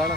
गण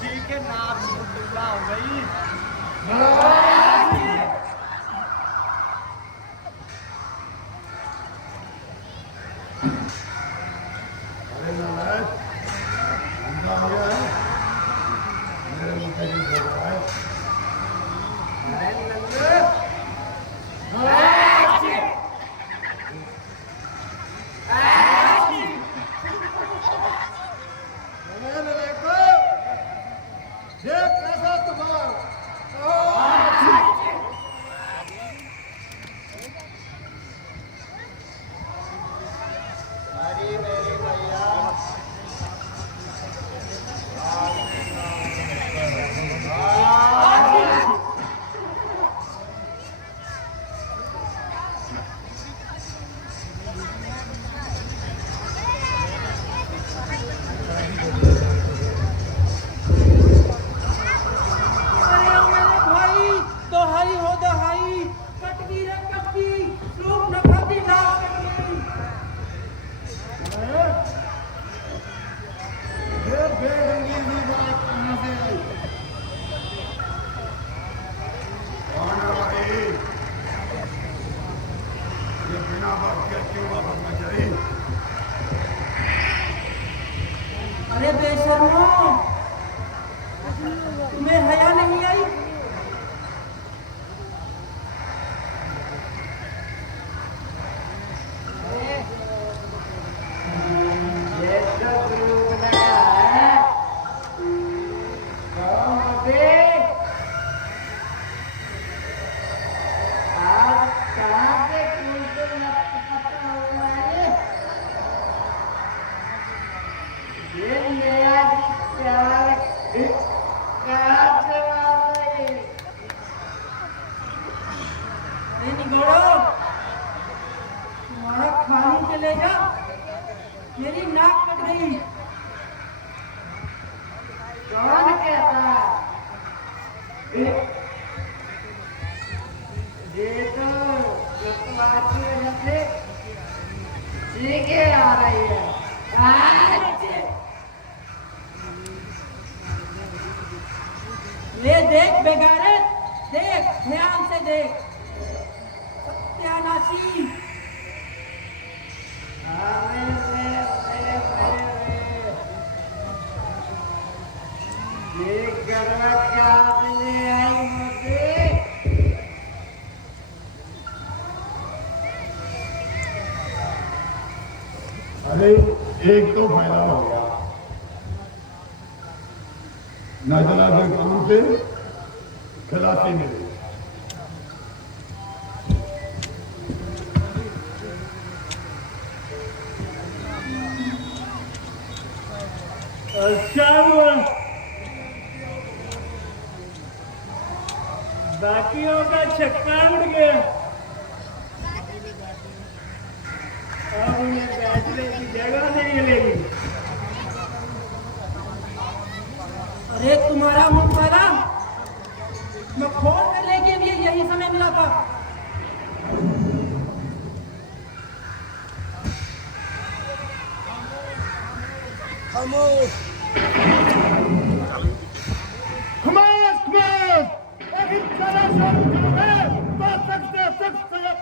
ठीक है नाम हो गई। अरे बेशर्मो, तुम्हें हया नहीं आई? Yeah. चलेगा? मेरी नाक कट गई। कौन कहता? ये तो चुटकुलाती वजह से चीखें आ रही है। ले देख बेगारत, देख ध्यान से देख। सत्यानाशी। ये गड़बड़ क्या आदमी आई मुझे? अरे एक तो फायदा हो गया, नजला गुरु से खिलासी मिली। अच्छा हुआ बाकियों का छक्का उड़ गया। अब उन्हें बैठने की जगह नहीं मिलेगी। अरे तुम्हारा मुंह मारा, मैं खोल कर लेके भी यही समय मिला था। खामोश खामोश खामोश। अभी चला सब करोगे तो सख्त से सख्त सजा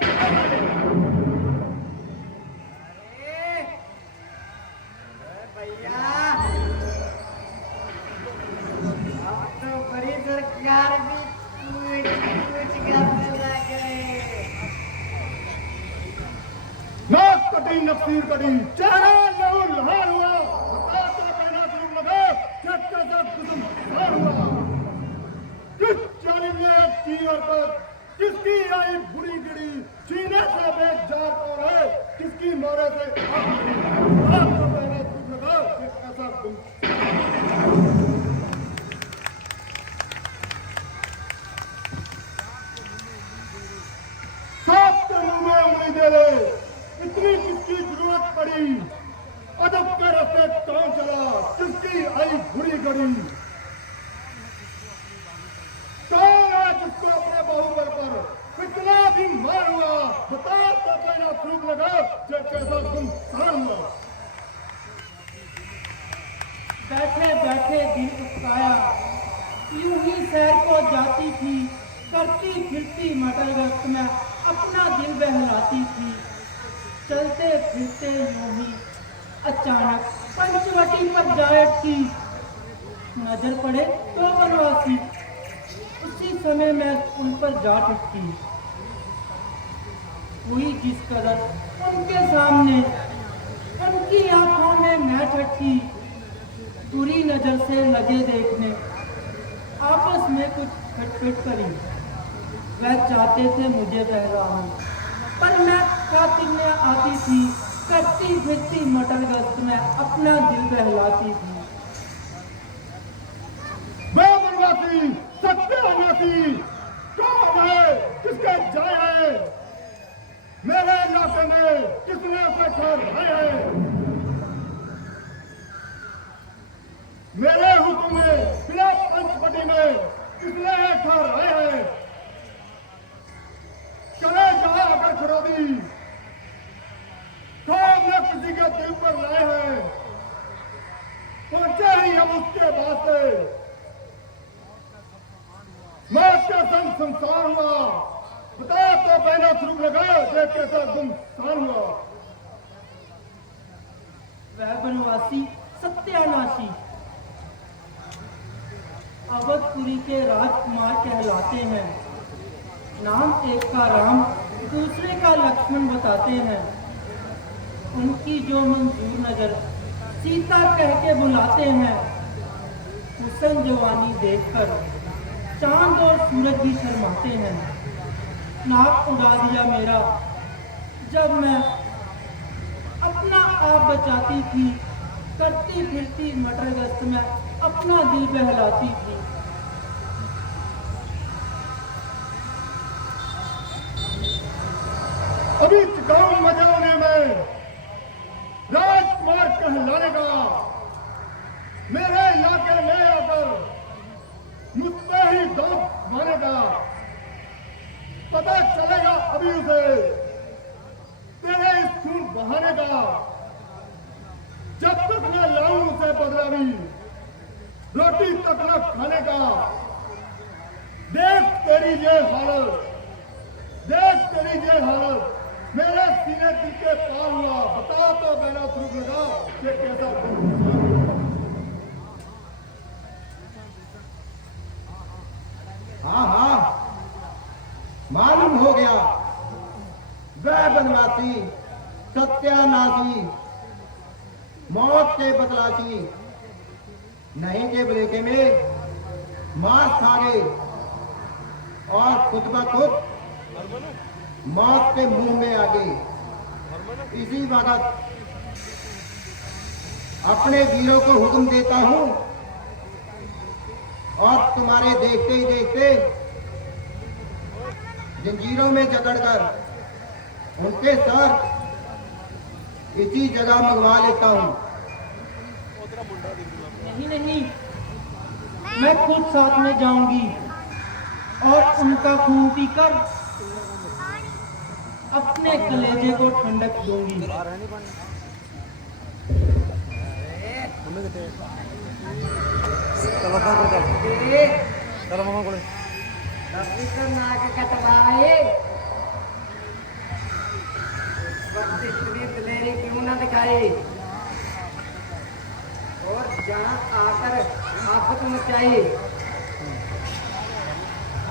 भैया अब तो बड़ी सरकार भी कुछ करने लग गए। नाक कटी नफसीर कटी चारा लहू लहार हुआ। बता तो पहना शुरू लगा चक्का सा कुसुम हार हुआ। किस जालिम ने की हरकत किसकी आई बुरी गिरी सीने से बेजार कौन है किसकी मारे से आग लगी। बात तो पहना शुरू लगा चक्का सा गुम। सात तनु में उंगली दे ले इतनी किसकी जरूरत पड़ी। अदब के रास्ते कौन चला किसकी आई बुरी घड़ी। कौन है जिसको अपने बाहुबल पर इतना भी मार हुआ। बता तो पहना फूक लगा जो कैसा तुम सहन हुआ। बैठे बैठे दिल उकसाया, यूं ही शहर को जाती थी, करती फिरती मटर गश्त में अपना दिल बहलाती थी। चलते फिरते यूं ही अचानक पंचवटी पर जा अटकी। नजर पड़े तो बनवासी, उसी समय मैं उन पर जा टूटी। हुई जिस कदर उनके सामने, उनकी आंखों में मैं ठटकी। बुरी नजर से लगे देखने, आपस में कुछ खटपट करी। वह चाहते थे मुझे बहलाऊं, पर मैं खातिर में आती थी, करती फिरती मटर गश्त में अपना दिल बहलाती थी। बेबनवासी सत्यानाशी कौन है किसके जाए है। मेरे इलाके में किसने उसे ठहराए है। मेरे हुक्म में बिना पंचवटी में किसने ठहराए है। चले जहां अगर खड़ोदी तो हमने किसी के दिल पर लाए हैं। पहुंचे ही हम उसके वास्ते मैं उसके संग संसार हुआ। बता तो पहना शुरू लगा देख कैसा तुम स्थान हुआ। वह बनवासी सत्यानाशी अवधपुरी के राजकुमार कहलाते हैं। नाम एक का राम दूसरे का लक्ष्मण बताते हैं। उनकी जो मंजूर नजर सीता कह के बुलाते हैं। हुस्न जवानी देखकर चांद और सूरज भी शर्माते हैं। नाक उड़ा दिया मेरा जब मैं अपना आप बचाती थी, करती फिरती मटर गश्त में अपना दिल बहलाती थी। अभी चुकाऊं मजाने में राजकुमार कहलाने का, मेरे इलाके में आकर मुझ पे ही दम मानेगा। पता चलेगा अभी उसे तेरे इस खून बहाने का। जब तक मैं लाऊं उसे बदलावी, रोटी तक न खाने का। देख तेरी ये हालत, देख तेरी ये हालत, मेरे सीने दिल के पार हुआ। बता तो मेरा दुख लगा ये कैसा हाँ हाँ, मालूम हो गया। वह बनवासी सत्यानाशी, मौत के बतलाशी, नहीं के बलेके में मार खा गए और खुद ब खुद मौत के मुंह में आ गई। इसी वक्त अपने वीरों को हुक्म देता हूं और तुम्हारे देखते ही देखते जंजीरों में जकड़कर उनके सर इसी जगह मंगवा लेता हूं। नहीं नहीं, मैं खुद साथ में जाऊंगी और उनका खून पीकर अपने कलेजे को ठंडक दूंगी। दिलेरी क्यों ना दिखाई और जहां आकर आफत मचाई।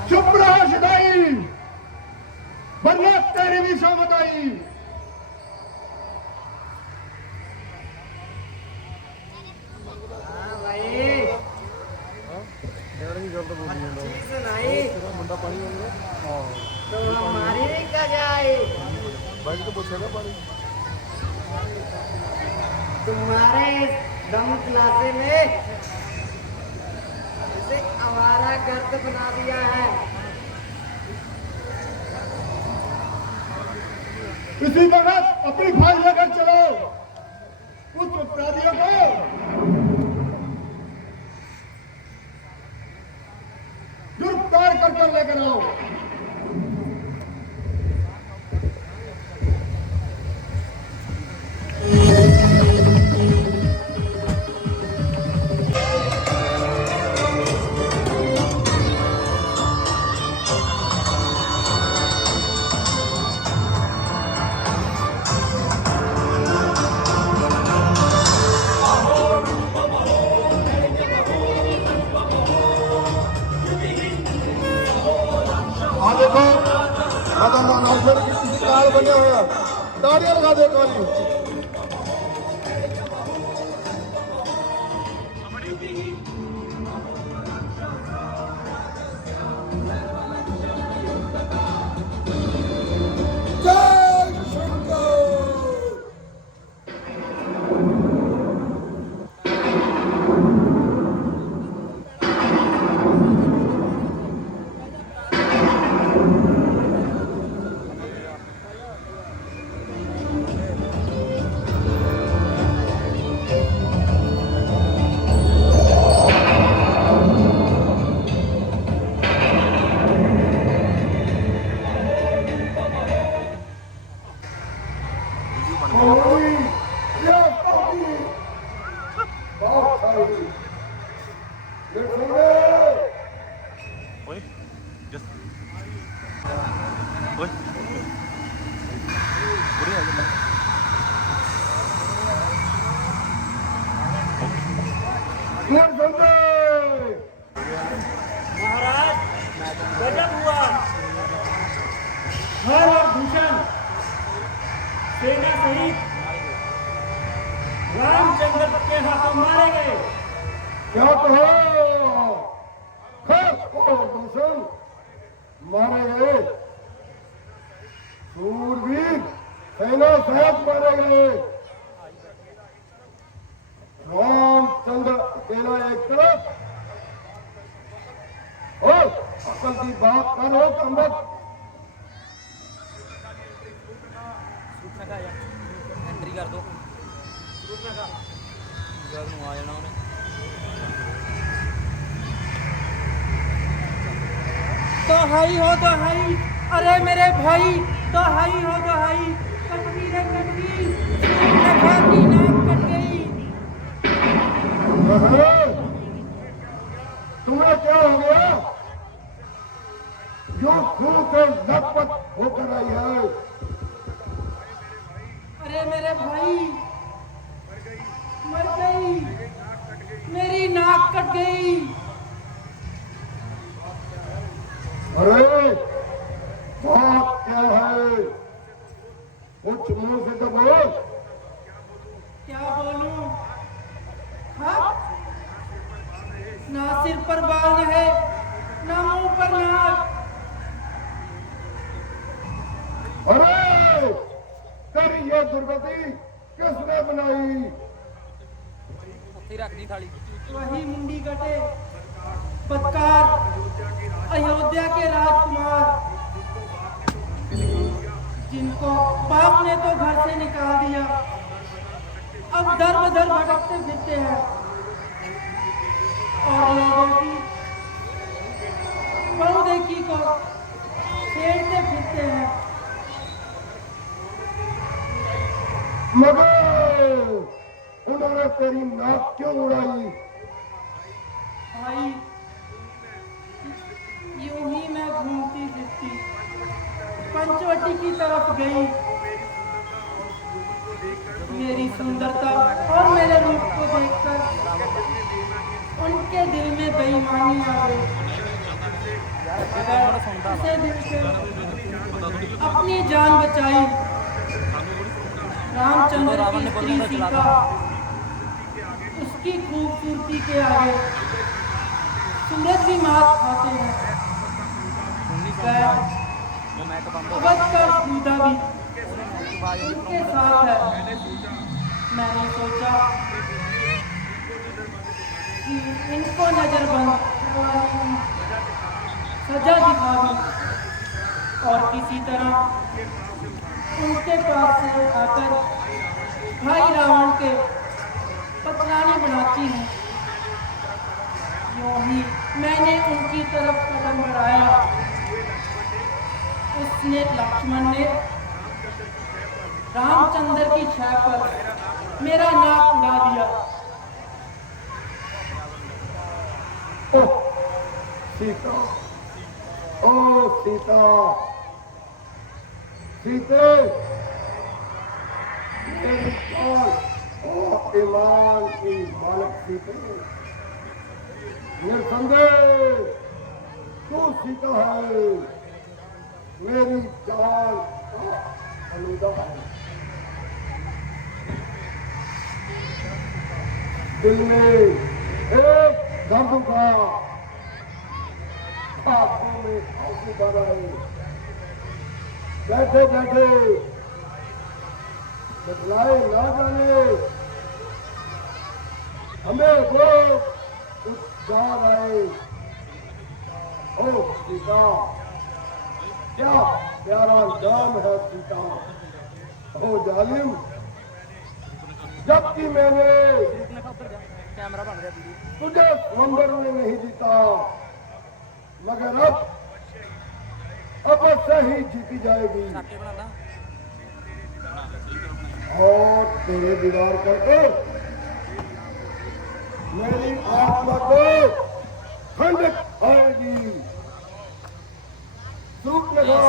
चुप रहा शिदाई, वरना तेरी भी शामत आई। हाँ भाई, अच्छी सुनाई तो हमारी नहीं क्या जाए। तुम्हारे इस दम खुलासे में इसे आवारा गर्द बना दिया है। इसी वक्त अपनी फाइल लेकर चलो, उस अपराधियों को गिरफ्तार कर लेकर आओ। देखो अनाउंसमेंट की किसी कार्ड बने हुए हैं, तालियां लगा दे काली। महाराज गजब हुआ। हर और भूषण सेना सहित रामचंद्र के हाथों मारे गए। क्या कहो भूषण मारे गए, सूरवीर सेना सहित मारे गए। रामचंद्र अकेला एक तरफ और अकल की बात करो कमत। एंट्री कर दो। दोहाई हो दोहाई, अरे मेरे भाई दोहाई हो दोहाई, कटवी रे कटवी, लखा की नाक कट गई। तुम्हें क्या हो गया? जो खून से लथपथ होकर आई है। अरे मेरे भाई मर गई, मेरी नाक कट गई। अरे बात क्या है? कुछ मुंह से तो बोल। क्या बोलूं? हाँ, ना सिर पर बाल है, ना मुंह पर नाक। अरे तेरी ये दुर्गति किसने बनाई? वही मुंडी कटे बदकार अयोध्या के राजकुमार, जिनको बाप ने तो घर से निकाल दिया, अब दर बदर भटकते फिरते हैं और लोगों की बहुदेखी को छेड़ते फिरते हैं। मगर उन्होंने तेरी नाक क्यों उड़ाई? भाई यूं ही मैं घूमती फिरती पंचवटी की तरफ गई, मेरी सुंदरता और मेरे रूप को देखकर उनके दिल में बेईमानी आ गई। उसे दिल से अपनी जान बचाई। रामचंद्र की स्त्री सीता उसकी खूबसूरती के आगे सूरज भी मात खाते हैं। अवध का दूधा भी उनके साथ है। मैंने सोचा कि इनको नजरबंद सजा दिखा दूं और किसी तरह उनके पास से आकर भाई रावण के पतरानी बनाती हूँ। यूं ही मैंने उनकी तरफ कदम बढ़ाया, उसने लक्ष्मण ने रामचंद्र की छाया पर मेरा नाक उड़ा दिया। ओह सीता, ओ सीता, सीते, मेरी जान और ईमान की मालक सीते, निसंदेह तू सीता है, मेरी जान का अलूदा है। दिल में एक दर्द का, आंखों में आंसू भर आए। बैठे बैठे बतलाए ना जाने हमें वो उपचार आए। ओ सीता, क्या प्यारा नाम है सीता। ओ जालिम, जबकि मैंने तुझे समंदर में नहीं जीता, मगर अब सही जीती जाएगी और तेरे दीवार पर मेरी आत्मा को खंडित आएगी। सूख लगा,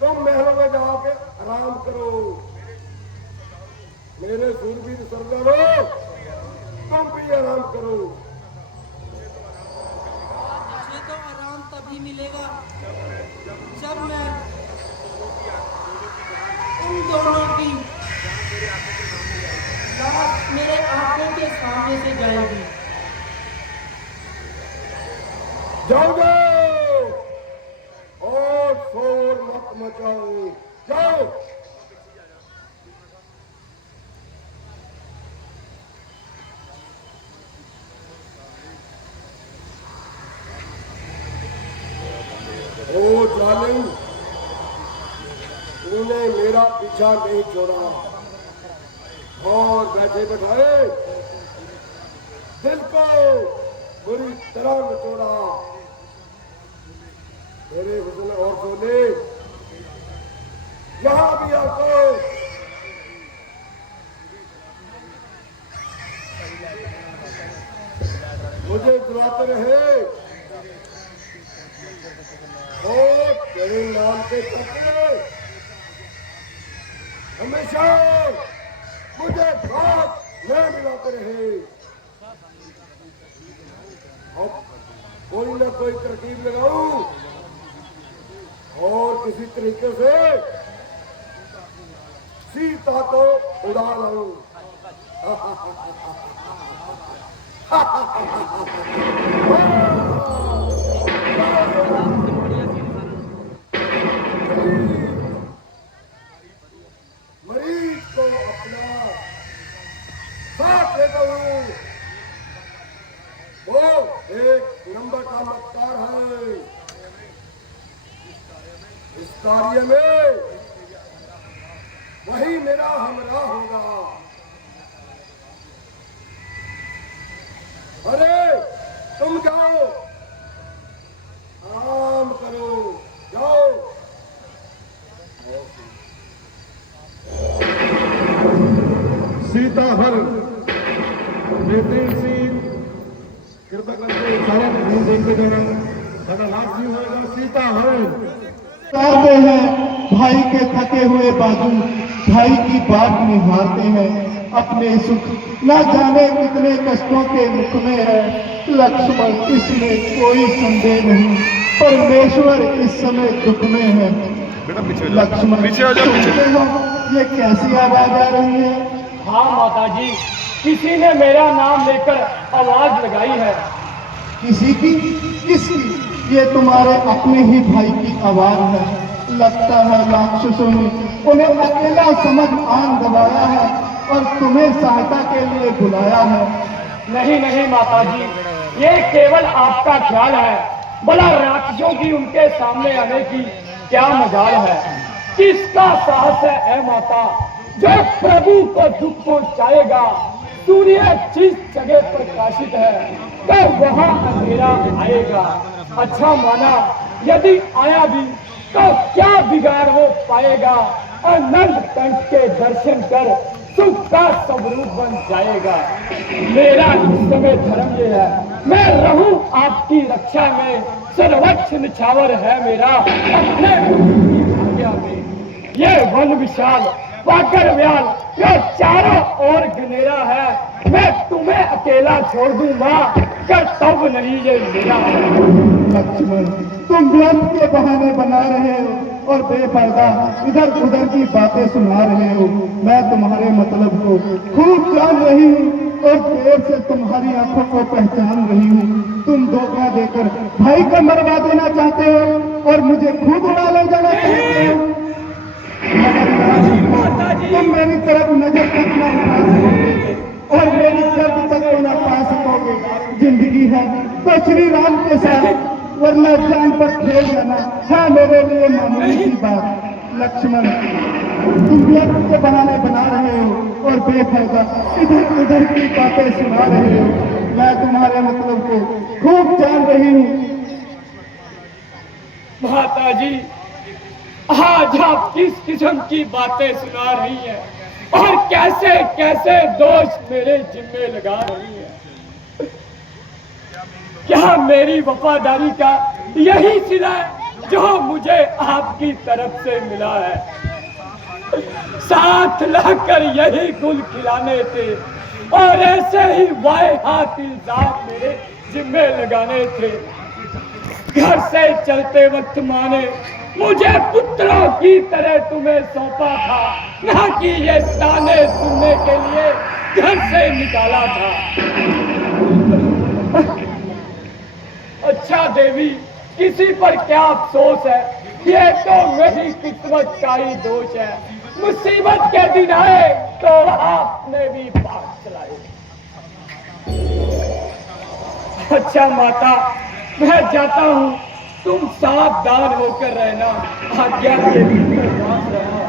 तुम महलों में जाके आराम करो। मेरे सूरवीर सरदारों, तुम भी आराम करो। मुझे तो आराम तभी मिलेगा जब मैं उन दोनों की लाश मेरे आंखों के सामने से जाएगी। जाओ जाओ और शोर मत मचाओ, जाओ। ओ जालिम, तूने मेरा पीछा नहीं छोड़ा, और बैठे बैठाए दिल को बुरी तरह निचोड़ा। मेरे हुस्न और सोने यहां भी आको मुझे दुआते रहे और तेरे नाम के करके हमेशा मुझे बात न मिलाते रहे। अब कोई ना कोई तरकीब लगाऊं और किसी तरीके से सीता को उड़ा लाऊं। मरीज को अपना साथ लेता हूं। वो एक नंबर का मक्कार है। इस कार्य में वही मेरा हमराह होगा। अरे तुम जाओ, आराम करो, जाओ। सीता हर बेहतरीन सी कृपा करके सारा नहीं देखते जाना बड़ा लाभ नहीं होगा। सीता हर करते हैं भाई के थके हुए बाजू, भाई की बात निभाते हैं अपने सुख, न जाने कितने कष्टों के मुख में है लक्ष्मण, इसमें कोई संदेह नहीं। परमेश्वर इस समय दुख में है। लक्ष्मण सुनते हो ये कैसी आवाज आ रही है? हाँ माता जी, किसी ने मेरा नाम लेकर आवाज लगाई है। किसी की? किसकी? ये तुम्हारे अपने ही भाई की आवाज है। लगता है राक्षसों ने उन्हें अकेला समझ आन दबाया है और तुम्हें सहायता के लिए बुलाया है। नहीं नहीं माता जी, ये केवल आपका ख्याल है। भला राक्षसों की उनके सामने आने की क्या मजाल है? किसका साहस है ए माता जो प्रभु को दुख पहुंचाएगा? सूर्य जिस जगह प्रकाशित है तो वहां अंधेरा आएगा। अच्छा माना यदि आया भी तो क्या बिगाड़ वो पाएगा? अनंत कंठ के दर्शन कर सुख का स्वरूप बन जाएगा। मेरा इस समय धर्म ये है, मैं रहूं आपकी रक्षा में। सर्वोच्च निछावर है मेरा अपने आज्ञा में। ये वन विशाल पाकर व्याल जो चारों ओर घनेरा है। मैं तुम्हें अकेला छोड़ दूं मां, कर्तव्य नहीं ये मेरा। लक्ष्मण तुम व्यर्थ के बहाने बना रहे हो और बेफायदा इधर उधर की बातें सुना रहे हो। मैं तुम्हारे मतलब को खूब जान रही हूँ और देर से तुम्हारी आंखों को पहचान रही हूँ। तुम धोखा देकर भाई को मरवा देना चाहते हो और मुझे खुद उड़ा ले जाना चाहते हो। तुम मेरी तरफ नजर तक न उठा सकोगे और मेरी दर्द तक को न पा सकोगे। जिंदगी है तो श्री राम के साथ, वरना जान पर खेल जाना है मेरे लिए मामूली सी बात। लक्ष्मण तुम व्यर्थ के बहाने बना रहे हो और बेफायदा इधर उधर की बातें सुना रहे हो। मैं तुम्हारे मतलब को खूब जान रही हूँ। माता जी, आज आप किस किस्म की बातें सुना रही हैं और कैसे कैसे दोष मेरे जिम्मे लगा रही हैं? क्या मेरी वफादारी का यही सिला है जो मुझे आपकी तरफ से मिला है? साथ लाकर यही गुल खिलाने थे और ऐसे ही वाए हाथ इल्जाम मेरे जिम्मे लगाने थे। घर से चलते वक्त माने मुझे पुत्रों की तरह तुम्हें सौंपा था, ना कि ये ताने सुनने के लिए घर से निकाला था। अच्छा देवी, किसी पर क्या अफसोस है? ये तो मेरी किस्मत का ही दोष है। मुसीबत के दिन आए तो आपने भी बात चलाई। अच्छा माता, मैं जाता हूँ, तुम सावधान होकर रहना। आज्ञा के भीतर पास रहना।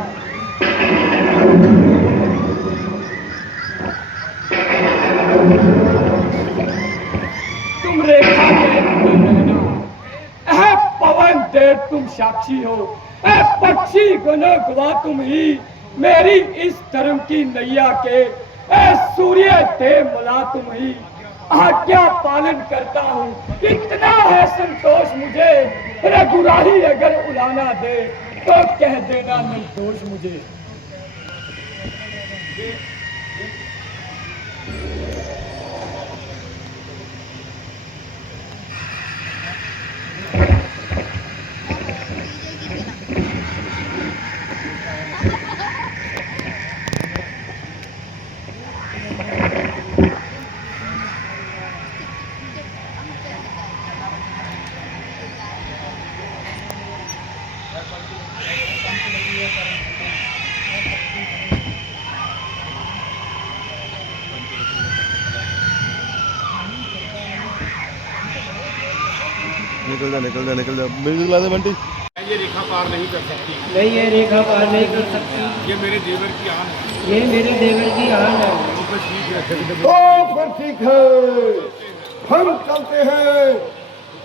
बनो गवाह तुम ही मेरी इस धर्म की नैया के, ऐ सूर्य थे मुला तुम ही आज्ञा पालन करता हूँ। इतना है संतोष मुझे, रघुराही अगर उलाना दे तो कह देना निर्दोष मुझे। निकल जा म्यूजिक ला दे बंटी। ये रेखा पार नहीं कर सकती, नहीं ये रेखा पार नहीं कर सकती, ये मेरे देवर की आन है। ये मेरे देवर की आन है। तो फिर ठीक है, हम चलते हैं।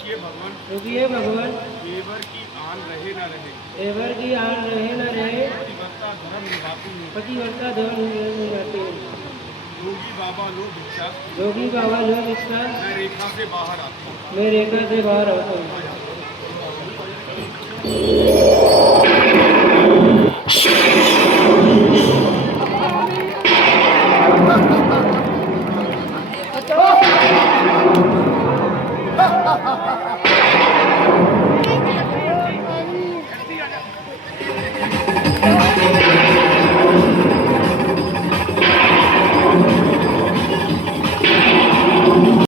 ये भगवान रुकिए भगवान, देवर की आन रहे ना रहे, देवर की आन रहे न रहे, पतिव्रता धर्म निभाती हूँ। पतिव्रता धर्म निभाती हूँ। योगी बाबा लो भिक्षा, जोगी बाबा लो भिक्षा, मैं रेखा से बाहर आता हूँ। मैं रेखा से बाहर आता हूँ।